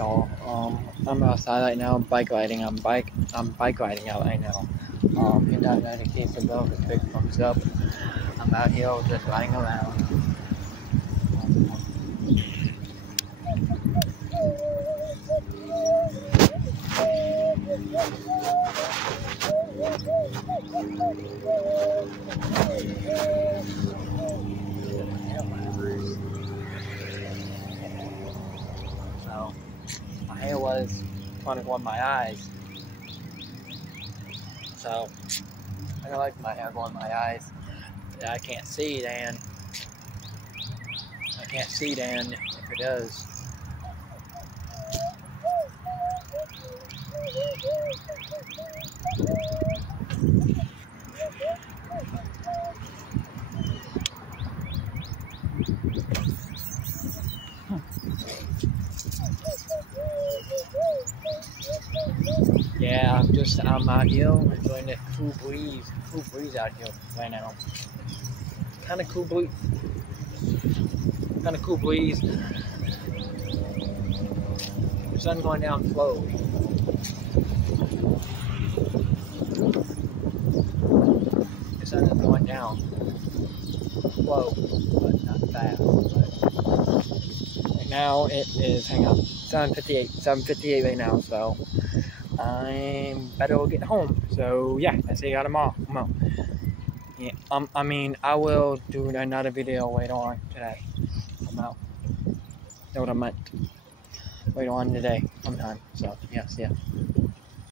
y'all. I'm outside right now, bike riding. I'm bike riding out right now. Hit that notification bell with a big thumbs up. I'm out here just riding around. So my hair was trying to go in my eyes. So I don't like my hair going in my eyes. I can't see then. If it does. Yeah, I'm out here enjoying the cool breeze out here right now. Kind of cool breeze. The sun going down slowly. The sun is going down slow, but not fast. Right now it is, hang on, 7:58 right now, so I'm better get home. So yeah, I see you tomorrow. Come on. Yeah, I will do another video later on today. I'm out. Know what I meant. Later on today, sometime. So yes, yeah.